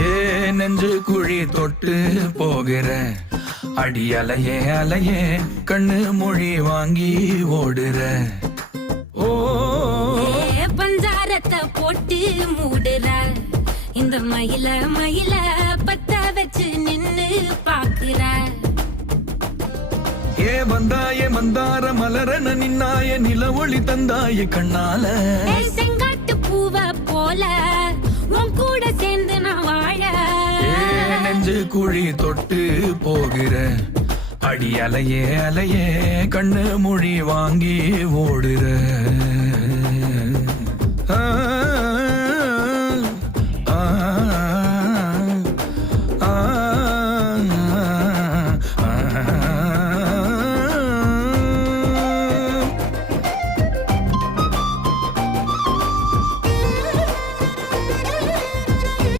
ஏ நெஞ்சு குழி தொட்டு போகிற அடி அலையே அலையே கண்ணு மொழி வாங்கி ஓடுற. ஓ பஞ்சாரத்தை போட்டு மூடுற இந்த மயில மயில பத்த வச்சு நின்னு பாக்குற. ஏ வந்தாய மந்தார மலரன நின்னாய நில ஒளி தந்தாய கண்ணால. செங்காட்டு பூவ போல உன் கூட சேர்ந்து நான் வாழ. நெஞ்சு குழி தொட்டு போகிற அடி அலையே அலையே கண்ணு மொழி வாங்கி ஓடுற.